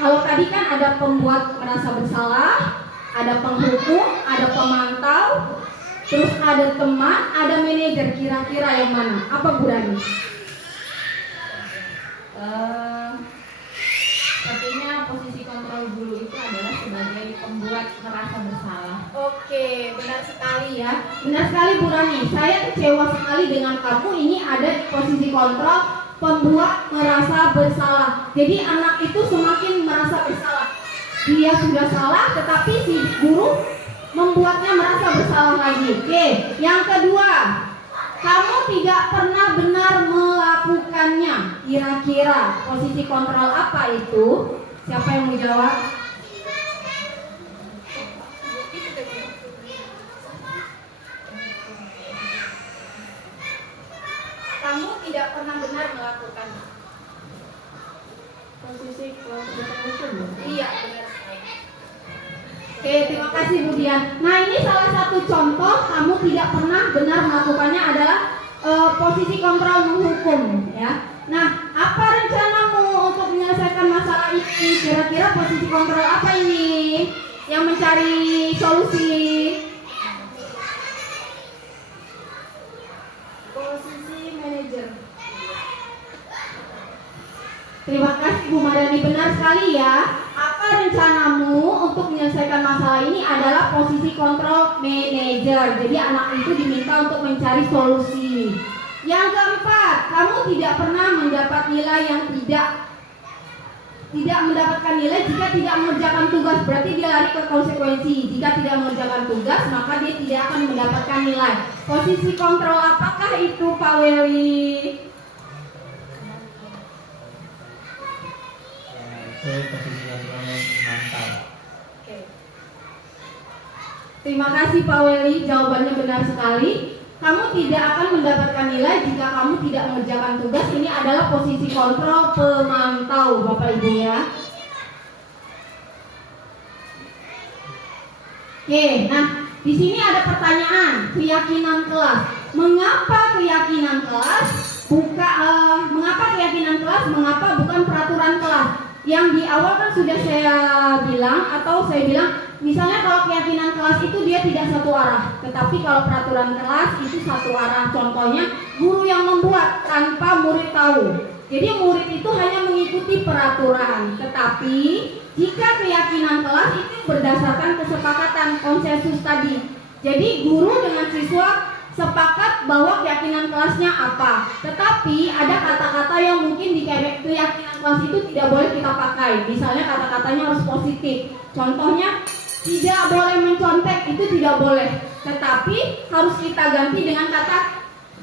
Kalau tadi kan ada pembuat merasa bersalah, ada penghukum, ada pemantau, terus ada teman, ada manajer. Kira-kira yang mana? Apa Bu Rani? Sepertinya posisi kontrol guru itu adalah sebagai pembuat merasa bersalah. Oke, benar sekali ya. Benar sekali Bu Rani. Saya kecewa sekali dengan kamu. Ini ada di posisi kontrol pembuat merasa bersalah. Jadi anak itu semakin merasa bersalah. Dia sudah salah, tetapi si guru membuatnya merasa bersalah lagi. Oke, yang kedua, kamu tidak pernah benar melakukannya. Kira-kira posisi kontrol apa itu? Siapa yang mau jawab? Kamu tidak pernah benar melakukannya. Posisi kontrol. Iya, benar. Oke, terima kasih Bu Dian. Nah, ini salah satu contoh kamu tidak pernah benar melakukannya adalah posisi kontrol menghukum, ya. Nah, apa rencanamu untuk menyelesaikan masalah ini? Kira-kira posisi kontrol apa ini yang mencari solusi? Posisi manajer. Terima kasih Bu Mariani, benar sekali ya. Apa rencanamu untuk menyelesaikan masalah ini adalah posisi kontrol manajer. Jadi anak itu diminta untuk mencari solusi. Yang keempat, kamu tidak pernah mendapat nilai yang tidak mendapatkan nilai jika tidak mengerjakan tugas. Berarti dia lari ke konsekuensi. Jika tidak mengerjakan tugas, maka dia tidak akan mendapatkan nilai. Posisi kontrol apakah itu, Pak Weli? Posisi kontrol mantau. Terima kasih Pak Weli, jawabannya benar sekali. Kamu tidak akan mendapatkan nilai jika kamu tidak mengerjakan tugas. Ini adalah posisi kontrol pemantau, Bapak Ibu ya. Oke, nah di sini ada pertanyaan keyakinan kelas. Mengapa keyakinan kelas mengapa bukan peraturan kelas? Yang di awal kan sudah saya bilang, misalnya kalau keyakinan kelas itu dia tidak satu arah, tetapi kalau peraturan kelas itu satu arah. Contohnya guru yang membuat tanpa murid tahu. Jadi murid itu hanya mengikuti peraturan, tetapi jika keyakinan kelas itu berdasarkan kesepakatan konsensus tadi. Jadi guru dengan siswa sepakat bahwa keyakinan kelasnya apa, tetapi ada kata-kata yang mungkin di keyakinan kelas itu tidak boleh kita pakai. Misalnya kata-katanya harus positif. Contohnya tidak boleh mencontek, itu tidak boleh, tetapi harus kita ganti dengan kata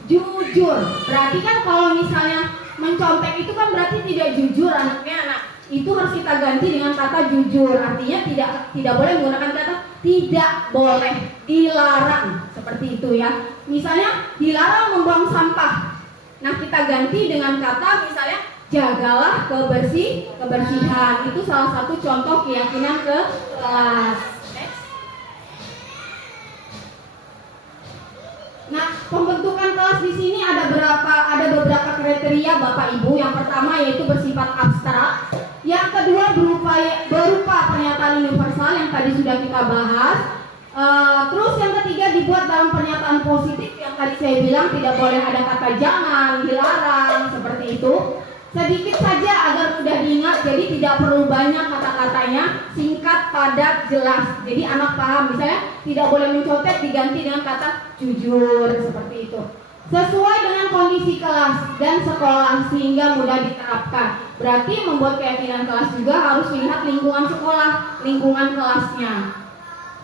jujur. Berarti kan kalau misalnya mencontek itu kan berarti tidak jujur anaknya. Itu harus kita ganti dengan kata jujur. Artinya tidak boleh menggunakan kata tidak boleh, dilarang, seperti itu ya. Misalnya dilarang membuang sampah. Nah, kita ganti dengan kata misalnya jagalah kebersihan. Itu salah satu contoh keyakinan ke kelas. Nah, pembentukan kelas di sini ada beberapa kriteria Bapak Ibu. Yang pertama yaitu bersifat abstrak. Yang kedua berupa pernyataan universal yang tadi sudah kita bahas. Terus yang ketiga dibuat dalam pernyataan positif yang tadi saya bilang tidak boleh ada kata jangan, dilarang, seperti itu. Sedikit saja agar mudah diingat, jadi tidak perlu banyak kata-katanya, singkat, padat, jelas. Jadi anak paham, misalnya tidak boleh mencontek diganti dengan kata jujur, seperti itu. Sesuai dengan kondisi kelas dan sekolah sehingga mudah diterapkan. Berarti membuat keyakinan kelas juga harus melihat lingkungan sekolah, lingkungan kelasnya.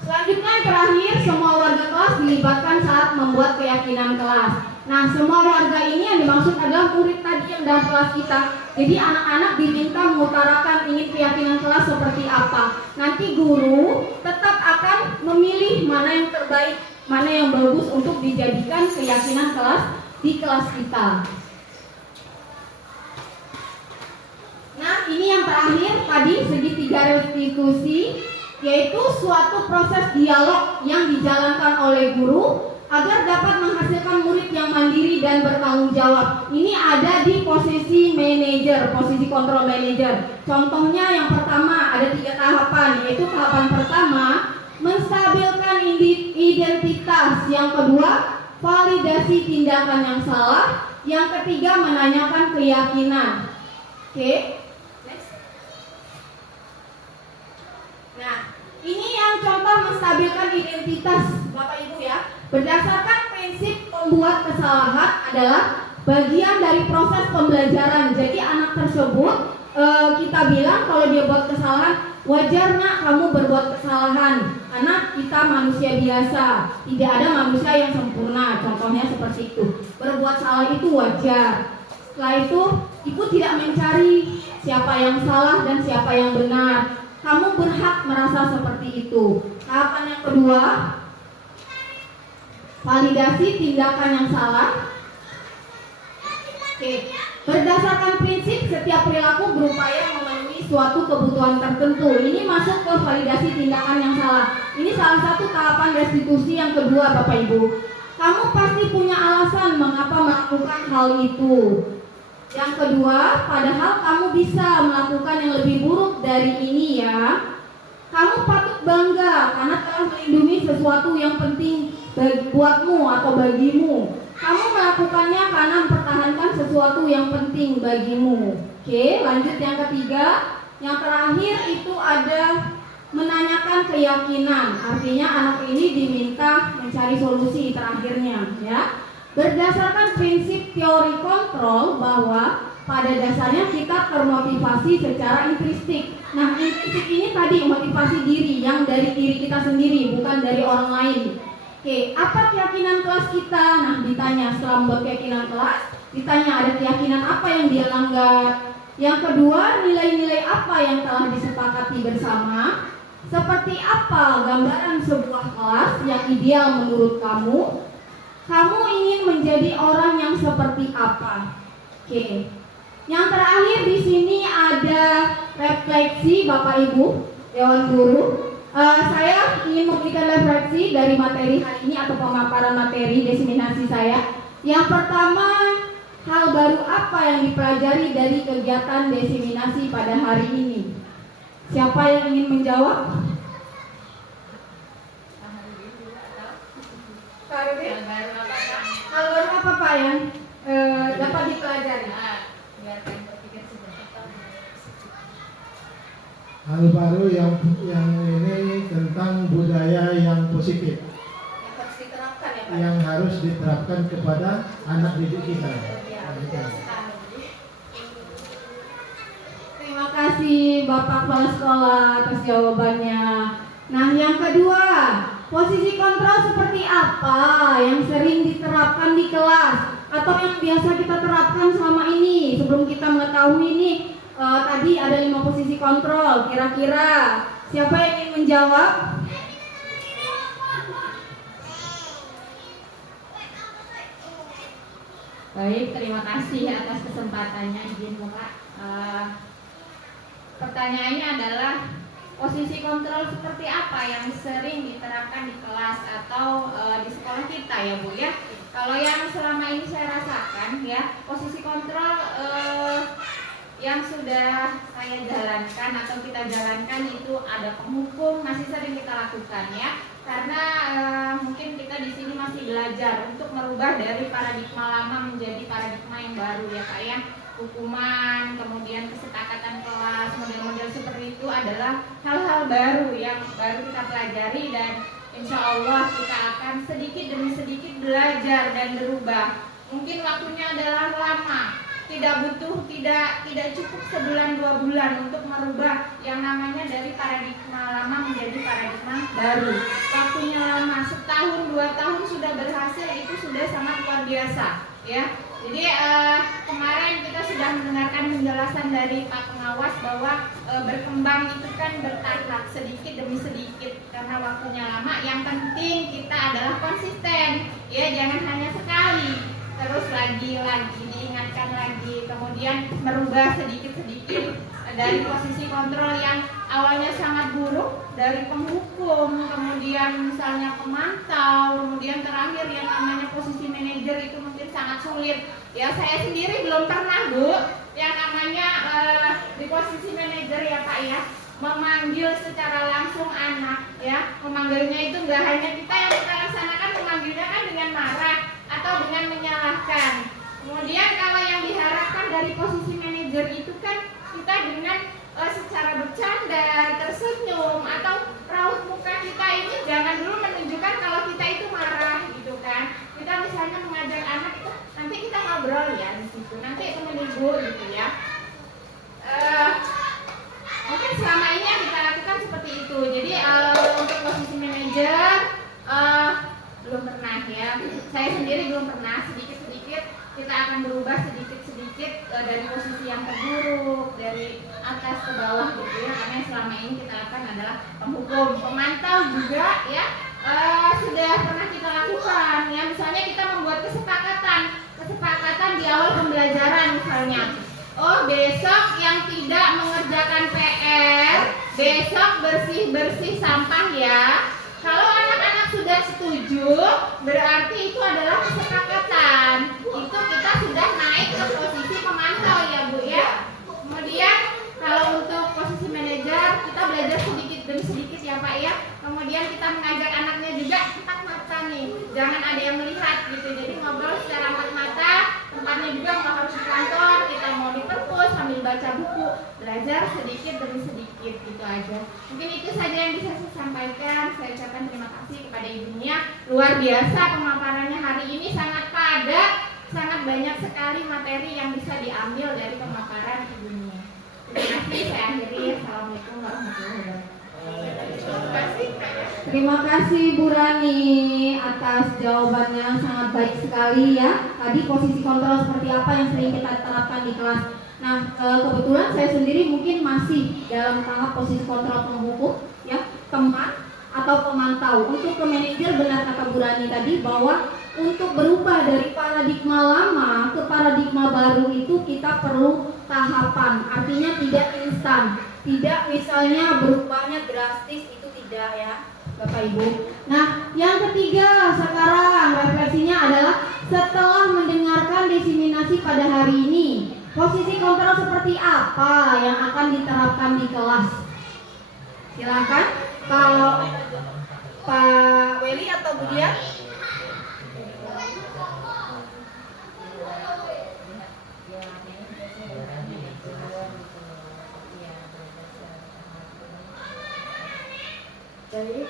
Selanjutnya yang terakhir, semua warga kelas dilibatkan saat membuat keyakinan kelas. Nah, semua warga ini yang dimaksud adalah murid tadi yang dalam kelas kita. Jadi anak-anak diminta mengutarakan ingin keyakinan kelas seperti apa. Nanti guru tetap akan memilih mana yang terbaik, mana yang bagus untuk dijadikan keyakinan kelas di kelas kita. Nah, ini yang terakhir tadi segitiga restitusi, yaitu suatu proses dialog yang dijalankan oleh guru agar dapat menghasilkan murid yang mandiri dan bertanggung jawab. Ini ada di posisi manajer, posisi kontrol manajer. Contohnya yang pertama ada 3 tahapan, yaitu tahapan pertama menstabilkan identitas, yang kedua validasi tindakan yang salah, yang ketiga menanyakan keyakinan. Oke, next. Nah, ini yang contoh menstabilkan identitas Bapak Ibu ya. Berdasarkan prinsip pembuat kesalahan adalah bagian dari proses pembelajaran. Jadi anak tersebut kita bilang kalau dia buat kesalahan, wajar nak kamu berbuat kesalahan, karena kita manusia biasa, tidak ada manusia yang sempurna. Contohnya seperti itu. Berbuat salah itu wajar. Setelah itu ibu tidak mencari siapa yang salah dan siapa yang benar. Kamu berhak merasa seperti itu. Tahapan yang kedua, validasi tindakan yang salah. Oke. Berdasarkan prinsip setiap perilaku berupaya memenuhi suatu kebutuhan tertentu. Ini masuk ke validasi tindakan yang salah. Ini salah satu tahapan restitusi yang kedua, Bapak Ibu. Kamu pasti punya alasan mengapa melakukan hal itu. Yang kedua, padahal kamu bisa melakukan yang lebih buruk dari ini ya. Kamu patut bangga karena telah melindungi sesuatu yang penting buatmu atau bagimu. Kamu melakukannya karena mempertahankan sesuatu yang penting bagimu. Oke, lanjut yang ketiga. Yang terakhir itu ada menanyakan keyakinan. Artinya anak ini diminta mencari solusi terakhirnya ya. Berdasarkan prinsip teori kontrol bahwa pada dasarnya kita termotivasi secara intrinsik. Nah, intrinsik ini tadi motivasi diri, yang dari diri kita sendiri, bukan dari orang lain. Oke, apa keyakinan kelas kita? Nah, ditanya setelah membuat keyakinan kelas, ditanya ada keyakinan apa yang dia langgar. Yang kedua, nilai-nilai apa yang telah disepakati bersama. Seperti apa gambaran sebuah kelas yang ideal menurut kamu? Kamu ingin menjadi orang yang seperti apa? Oke. Yang terakhir di sini ada refleksi Bapak Ibu, Dewan Guru. Saya ingin memberikan refleksi dari materi hari ini atau pemaparan materi diseminasi saya. Yang pertama, hal baru apa yang dipelajari dari kegiatan diseminasi pada hari ini? Siapa yang ingin menjawab? Hal baru apa Pak yang dapat dipelajari? Hal baru yang ini tentang budaya yang positif, Yang harus diterapkan ya Pak? yang harus diterapkan kepada anak didik kita. Ya, betul sekali. Terima kasih Bapak Kepala Sekolah atas jawabannya. Nah, yang kedua, posisi kontrol seperti apa yang sering diterapkan di kelas atau yang biasa kita terapkan selama ini sebelum kita mengetahui ini? Tadi ada 5 posisi kontrol. Kira-kira siapa yang ingin menjawab? Baik, terima kasih atas kesempatannya, izin Bapak. Pertanyaannya adalah posisi kontrol seperti apa yang sering diterapkan di kelas atau di sekolah kita ya Bu ya. Kalau yang selama ini saya rasakan ya, posisi kontrol yang sudah saya jalankan atau kita jalankan itu ada penghukum, masih sering kita lakukan ya. Karena mungkin kita di sini masih belajar untuk merubah dari paradigma lama menjadi paradigma yang baru ya Pak ya. hukuman, kemudian kesepakatan kelas, model-model seperti itu adalah hal-hal baru yang baru kita pelajari, dan insya Allah kita akan sedikit demi sedikit belajar dan berubah. Mungkin waktunya adalah lama, tidak cukup sebulan 2 bulan untuk merubah yang namanya dari paradigma lama menjadi paradigma baru. Waktunya lama, setahun 2 tahun sudah berhasil, itu sudah sangat luar biasa ya. Jadi kemarin kita sudah mendengarkan penjelasan dari Pak Pengawas bahwa berkembang itu kan bertahap, sedikit demi sedikit karena waktunya lama. Yang penting kita adalah konsisten ya, jangan hanya sekali terus lagi diingatkan lagi, kemudian merubah sedikit-sedikit dari posisi kontrol yang awalnya sangat buruk, dari penghukum, kemudian misalnya pemantau, kemudian terakhir yang namanya posisi manajer itu mungkin sangat sulit. Ya, saya sendiri belum pernah, Bu, yang namanya di posisi manajer ya Pak ya, memanggil secara langsung anak ya. Memanggilnya itu nggak hanya kita yang kita laksanakan, memanggilnya kan dengan marah atau dengan menyalahkan. Kemudian kalau yang diharapkan dari posisi manajer itu kan kita dengan secara bercanda, tersenyum, atau raut muka kita ini jangan dulu menunjukkan kalau kita itu marah gitu kan. Kita misalnya mengajak anak itu, nanti kita ngobrol ya di situ, nanti temenin Bu gitu ya. Mungkin selama ini yang kita lakukan seperti itu. Jadi untuk posisi manajer belum pernah ya. Saya sendiri belum pernah. Sedikit-sedikit kita akan berubah sedikit-sedikit dari posisi yang terburuk, dari atas ke bawah gitu ya. Karena yang selama ini kita lakukan adalah penghukum, pemantau juga ya. Sudah pernah kita lakukan ya. Misalnya kita membuat kesepakatan di awal pembelajaran misalnya. Oh, besok yang tidak mengerjakan PR, besok bersih-bersih sampah ya. Kalau anak-anak sudah setuju, berarti itu adalah kesepakatan. Itu kita sudah naik ke posisi pemantau ya Bu ya. Kemudian kalau untuk posisi manajer, kita belajar sedikit demi sedikit ya Pak ya. Kemudian kita mengajak anaknya juga empat mata nih, jangan ada yang melihat gitu. Jadi ngobrol secara empat mata, tempatnya juga nggak harus di kantor, kita mau di perpus sambil baca buku, belajar sedikit demi sedikit gitu aja. Mungkin itu saja yang bisa saya sampaikan. Saya ucapkan terima kasih kepada ibunya, luar biasa pemaparannya hari ini, sangat padat, sangat banyak sekali materi yang bisa diambil dari pemaparan ibunya. Terima kasih, saya akhiri. Assalamualaikum warahmatullahi wabarakatuh. Terima kasih Bu Rani atas jawabannya yang sangat baik sekali ya. Tadi posisi kontrol seperti apa yang sering kita terapkan di kelas. Nah, kebetulan saya sendiri mungkin masih dalam tahap posisi kontrol penghukum ya, teman atau pemantau. Untuk ke manajer, benar kata Bu Rani tadi bahwa untuk berubah dari paradigma lama ke paradigma baru itu kita perlu tahapan. Artinya tidak instan, tidak misalnya berubahnya drastis, itu tidak ya Bapak Ibu. Nah, yang ketiga sekarang refleksinya adalah setelah mendengarkan diseminasi pada hari ini, posisi kontrol seperti apa yang akan diterapkan di kelas? Silakan Pak Weli atau Bu Dian. Baik,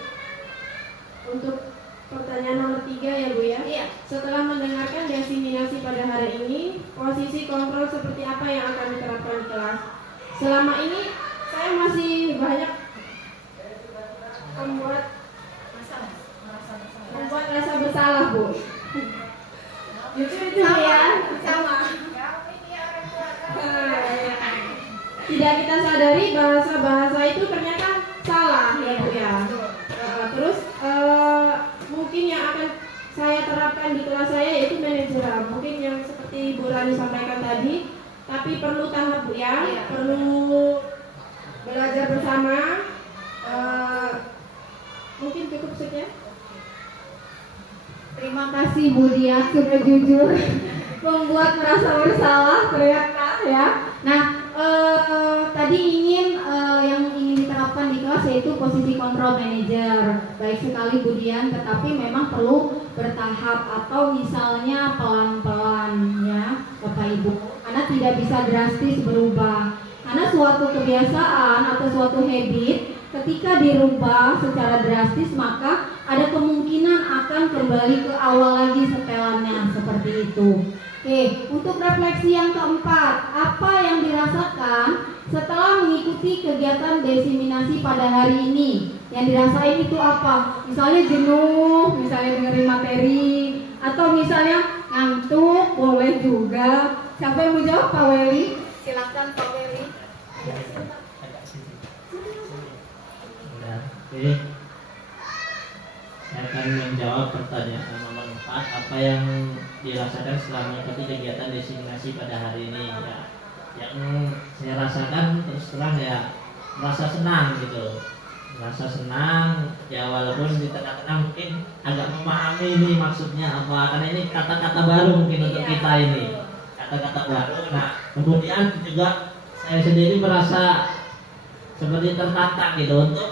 untuk pertanyaan nomor 3 ya Bu ya. Iya. Setelah mendengarkan diseminasi pada hari ini, posisi kontrol seperti apa yang akan diterapkan di kelas? Selama ini saya masih banyak membuat rasa bersalah Bu. Justru itu ya, sama. Tidak kita sadari bahasa itu ternyata salah ya Bu ya. Terus mungkin yang akan saya terapkan di kelas saya yaitu manajeran. Mungkin yang seperti Bu Rani sampaikan tadi, tapi perlu tahap Bu ya, perlu belajar bersama. Mungkin cukup sekian. Terima kasih Bu Dian sudah jujur membuat merasa bersalah ternyata ya. Nah, tadi yang ingin diterapkan di kelas atas yaitu posisi control manager. Baik sekali Budian, tetapi memang perlu bertahap atau misalnya pelan-pelan ya Bapak Ibu, karena tidak bisa drastis berubah. Karena suatu kebiasaan atau suatu habit ketika dirubah secara drastis maka ada kemungkinan akan kembali ke awal lagi setelannya seperti itu. Oke, untuk refleksi yang keempat, apa yang dirasakan setelah mengikuti kegiatan desiminasi pada hari ini? Yang dirasain itu apa? Misalnya jenuh, misalnya dengerin materi, atau misalnya ngantuk, boleh juga. Siapa yang mau jawab, Pak Weli? Silakan Pak Weli. Agak sini. Udah. Oke. Saya akan menjawab pertanyaan nomor 4. Apa yang dirasakan setelah mengikuti kegiatan desiminasi pada hari ini? Ya, yang saya rasakan terus terang ya merasa senang gitu. Merasa senang ya, walaupun di tengah-tengah mungkin agak memahami ini maksudnya apa, karena ini kata-kata baru mungkin untuk kita ini. Kata-kata baru. Nah, kemudian juga saya sendiri merasa seperti tertantang gitu untuk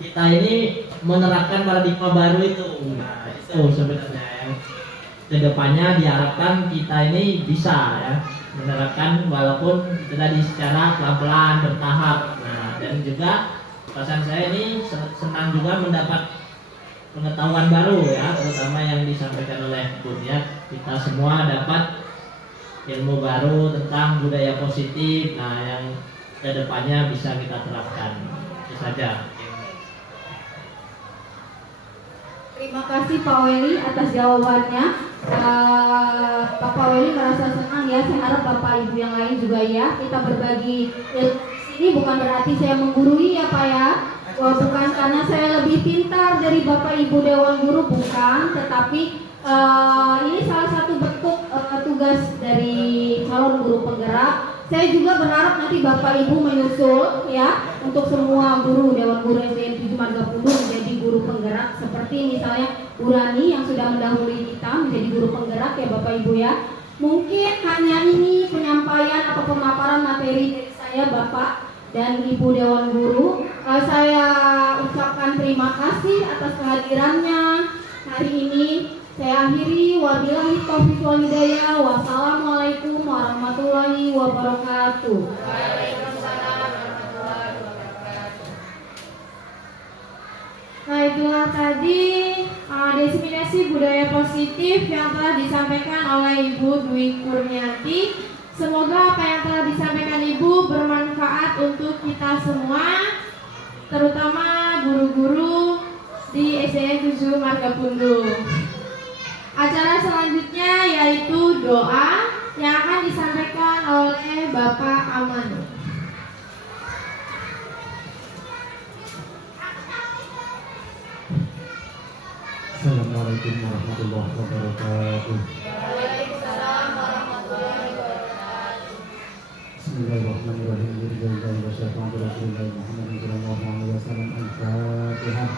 kita ini menerapkan paradigma baru itu. Nah, itu sebenarnya yang kedepannya diharapkan kita ini bisa ya menerapkan, walaupun tadi secara pelan-pelan bertahap. Nah, dan juga perasaan saya ini senang juga mendapat pengetahuan baru ya, terutama yang disampaikan oleh Budian. Kita semua dapat ilmu baru tentang budaya positif. Nah, yang kedepannya bisa kita terapkan. Itu saja. Terima kasih Pak Weli atas jawabannya. Pak Weli merasa senang ya. Saya harap Bapak Ibu yang lain juga ya. Kita berbagi ilmu di sini bukan berarti saya menggurui ya Pak ya. Bukan karena saya lebih pintar dari Bapak Ibu Dewan Guru, bukan. Tetapi ini salah satu bentuk tugas dari calon guru penggerak. Saya juga berharap nanti Bapak Ibu menyusul ya untuk semua guru Dewan Guru SDN 7 Margapulu menjadi guru penggerak, seperti misalnya Bu Rani yang sudah mendahului kita menjadi guru penggerak ya Bapak Ibu ya. Mungkin hanya ini penyampaian atau pemaparan materi dari saya Bapak dan Ibu Dewan Guru. Saya ucapkan terima kasih atas kehadirannya hari ini. Saya akhiri, wabillahi taufiq wal hidayah. Wassalamualaikum warahmatullahi wabarakatuh. Waalaikumsalam warahmatullahi wabarakatuh. Nah, itulah tadi desiminasi budaya positif yang telah disampaikan oleh Ibu Dwi Kurniati. Semoga apa yang telah disampaikan Ibu bermanfaat untuk kita semua, terutama guru-guru di SDN 7 Margapulu. Acara selanjutnya yaitu doa yang akan disampaikan oleh Bapak Aman. Assalamualaikum warahmatullahi wabarakatuh. Waalaikumsalam warahmatullahi wabarakatuh. Bismillahirrahmanirrahim. Alhamdulillah wassalatu Rasulillah Muhammadin sallallahu alaihi wasallam. Al-Fatihah.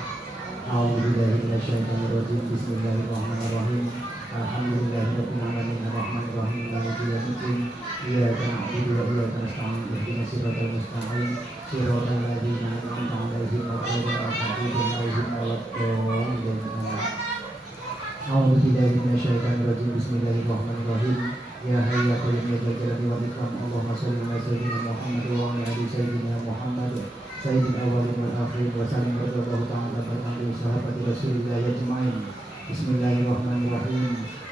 A'udzubillahi minasyaitonir rajim. Bismillahirrahmanirrahim. Alhamdulillahirabbil alamin arrahmanir rahim maliki yaumiddin. Iyyaka na'budu wa iyyaka nasta'in. Ihdinas siratal mustaqim. Shiratal ladzina an'amta 'alaihim ghairil maghdubi 'alaihim waladdallin. A'udzubillahi minasyaitonir rajim. Bismillahirrahmanirrahim. Ya hayyu ya qayyum ya dzal jalali wal ikram. Allahumma shalli ala sayyidina Muhammad wa ala ali sayyidina Muhammad. Sayyidil awwalin wal akhirin wa sallim radhiyallahu ta'ala anhu sahabati Rasulillah ajma'in. Bismillahirrahmanirrahim.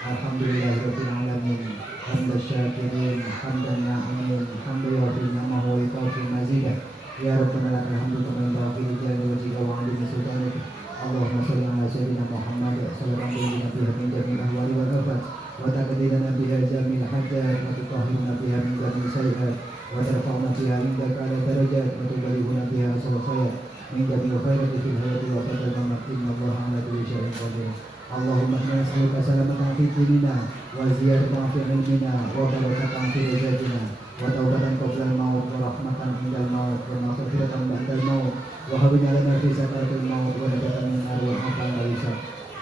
Alhamdulillahirabbil alamin. Hamdan syakirin, hamdan na'imin, hamdan wa fi ni'amahu wa tawfiq mazidah. Ya rabbana lakal hamdu kama yanbaghi li jalali wajhika wa 'azimi sultanik. Allahumma shalli ala sayyidina Muhammad sallallahu alaihi wa sallam min jami'il ahwali wal afat wa taqdidana biha jamil hajat wa tutahhiruna biha min jami'il sayyi'at wa tarfa'una biha indaka ala darajat wa tuballighuna biha salawat min jami'il khairati fil hayati wa fil mamati. Allahu ala kulli syai'in qadir. Allahumma inna nas'aluka salamatan fi dinina wa ziyadatan fi ilmina wa barakatan fi rizqina wa tawbatan qabla al-maut wa rahmatan indal maut wa maghfiratan ba'dal maut wa habina lana fi sakaratil maut wa najatan min nar wa afan wa risab.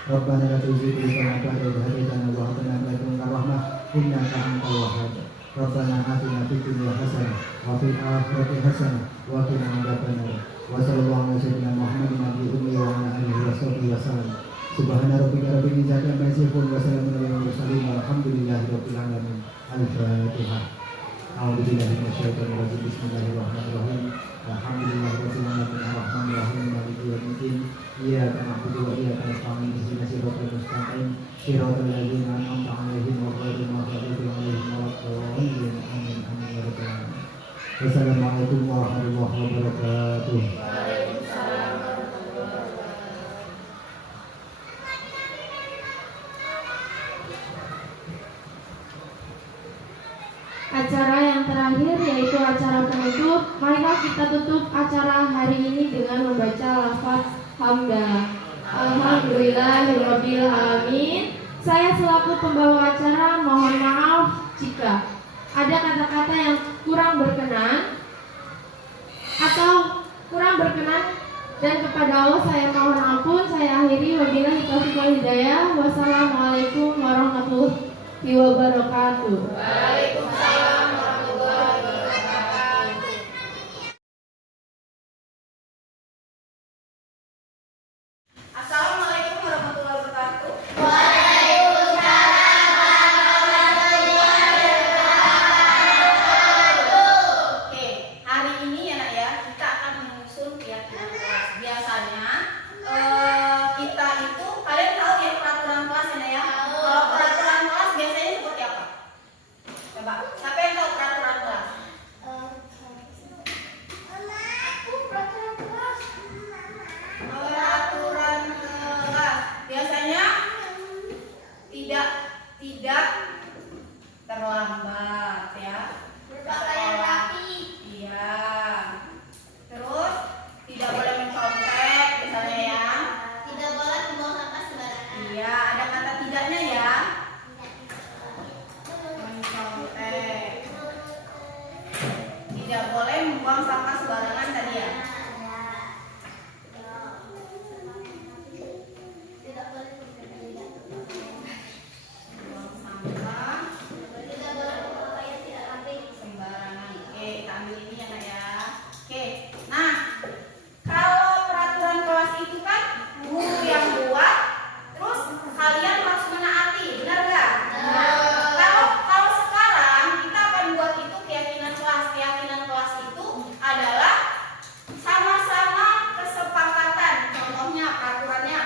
Rabbana la tuzigh qulubana ba'da idh hadaytana wa hab lana min ladunka rahmah innaka antal wahhab. Rabbana atina fid dunya hasanah wa fil akhirati hasanah wa qina adzabannar. wa sallallahu ala sayyidina Muhammadin nabi ummi wa ala alihi wa sallam. Subhana rabbika rabbil izzati amma yasifun wa salamun alal mursalin walhamdulillahi rabbil alamin. Al-Fatihah. A'udzubillahi minasyaitonir rajim. Bismillahirrahmanirrahim. Alhamdulillahi rabbil alamin arrahmanir rahim maliki yaumiddin. Iyyaka na'budu wa iyyaka nasta'in ihdinas siratal mustaqim siratal ladzina an'amta 'alaihim ghairil maghdubi 'alaihim waladdallin. Amin amin ya rabbal alamin. Wassalamualaikum warahmatullahi wabarakatuh. Acara yang terakhir yaitu acara penutup. Marilah kita tutup acara hari ini dengan membaca lafaz hamdah. Alhamdulillahirabbil alamin. Saya selaku pembawa acara mohon maaf jika ada kata-kata yang kurang berkenan dan kepada Allah saya mohon ampun. Saya akhiri wabillahi taufiq wal hidayah. Wassalamualaikum warahmatullahi wabarakatuh. Waalaikumsalam warahmatullahi wabarakatuh. Assalamualaikum warahmatullahi wabarakatuh. Oke, hari ini ya nak ya, kita akan menyusun keyakinan kelas. Biasanya kita itu, kalian tahu ya peraturan kelas ya nak ya. Kalau peraturan kelas biasanya seperti apa? Coba, siapa yang tahu peraturan kelas? Peraturan kelas biasanya tidak terlambat ya. Berpakaian rapi. Iya. Terus tidak boleh mencontek misalnya ya. Tidak boleh membuang sampah sembarangan. Iya, ada kata tidaknya ya. Mencontek. Tidak boleh membuang sampah sembarangan tadi ya. Tidak boleh tidak. Buang sampah Tidak boleh berpakaian tidak rapi. sembarangan. Oke, kita ambil ini ya nak ya. Oke. Nah, kalau peraturan kelas itu kan guru yang buat, terus kalian harus menaati, benar nggak? Kalau sekarang kita akan buat itu keyakinan kelas. Keyakinan kelas itu adalah sama-sama kesepakatan. Contohnya peraturannya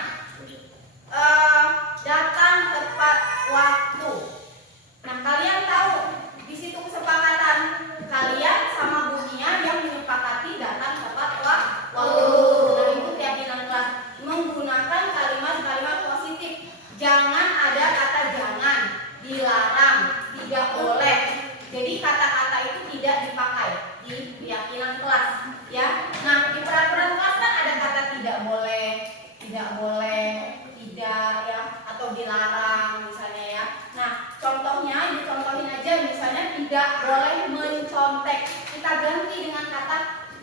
datang tepat waktu. Nah, kalian tahu di situ kesepakatan kalian sama gurunya yang menyepakati datang tepat waktu. Nah, itu keyakinan kelas. Menggunakan kalimat-kalimat positif. Jangan ada kata jangan, dilarang, tidak boleh. Jadi kata-kata itu tidak dipakai di keyakinan kelas, ya. Nah, di peraturan kelas kan ada kata tidak boleh, tidak ya, atau dilarang misalnya ya. Nah, contohnya dicontohin aja misalnya tidak boleh mencontek. Kita ganti dengan kata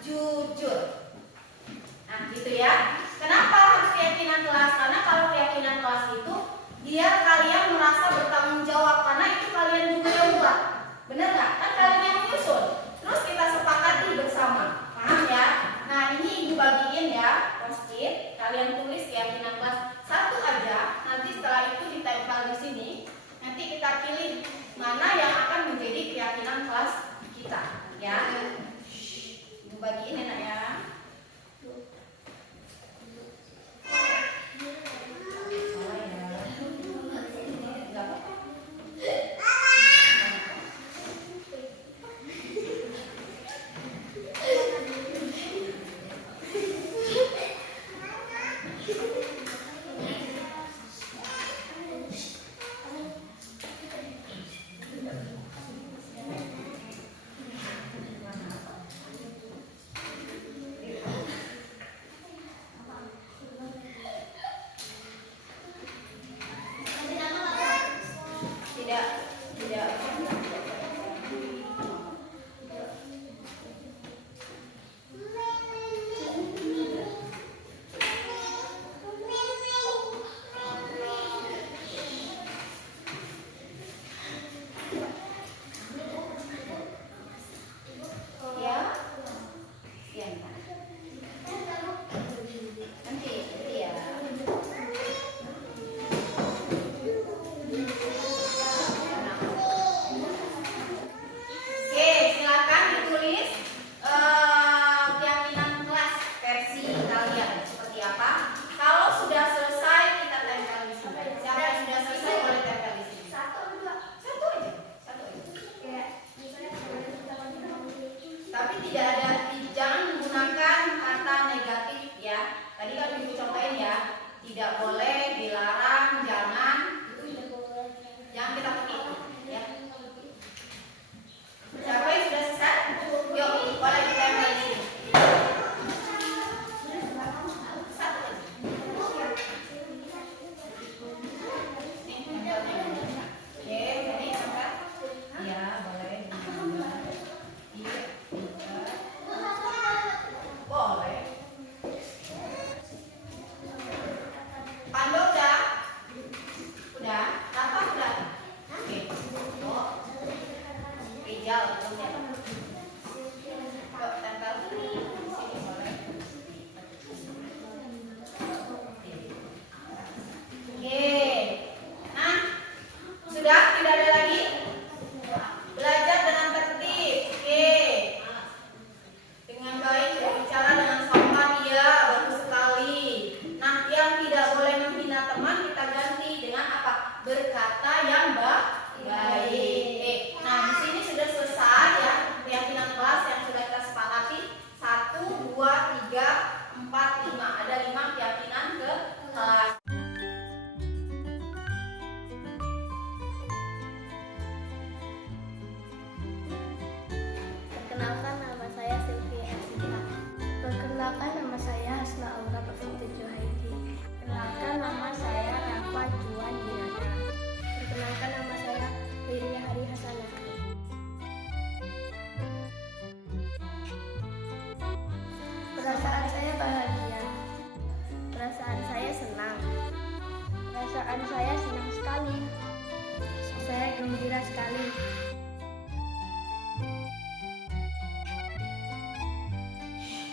jujur. Nah, gitu ya. Kenapa harus keyakinan kelas? Karena kalau keyakinan kelas itu biar kalian merasa bertanggung jawab karena itu kalian juga yang buat. Bener nggak? Kan kalian yang menyusun. Terus kita sepakati bersama. Paham ya? Nah, ini ibu bagiin ya, post-it. Kalian tulis keyakinan kelas satu aja. Nanti setelah itu ditempel di sini. Nanti kita pilih mana yang akan menjadi keyakinan kelas kita. Ya. Ibu bagiin enak ya. Salah ya. Nggak apa-apa. gembira sekali.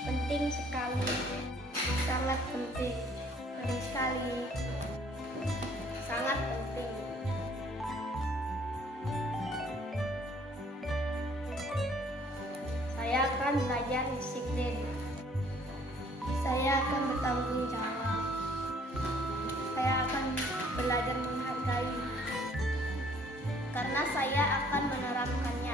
Penting sekali, sangat penting, penting sekali, sangat penting. Saya akan belajar disiplin. Saya akan bertanggung jawab. Saya akan belajar menghargai. Karena saya akan menerapkannya.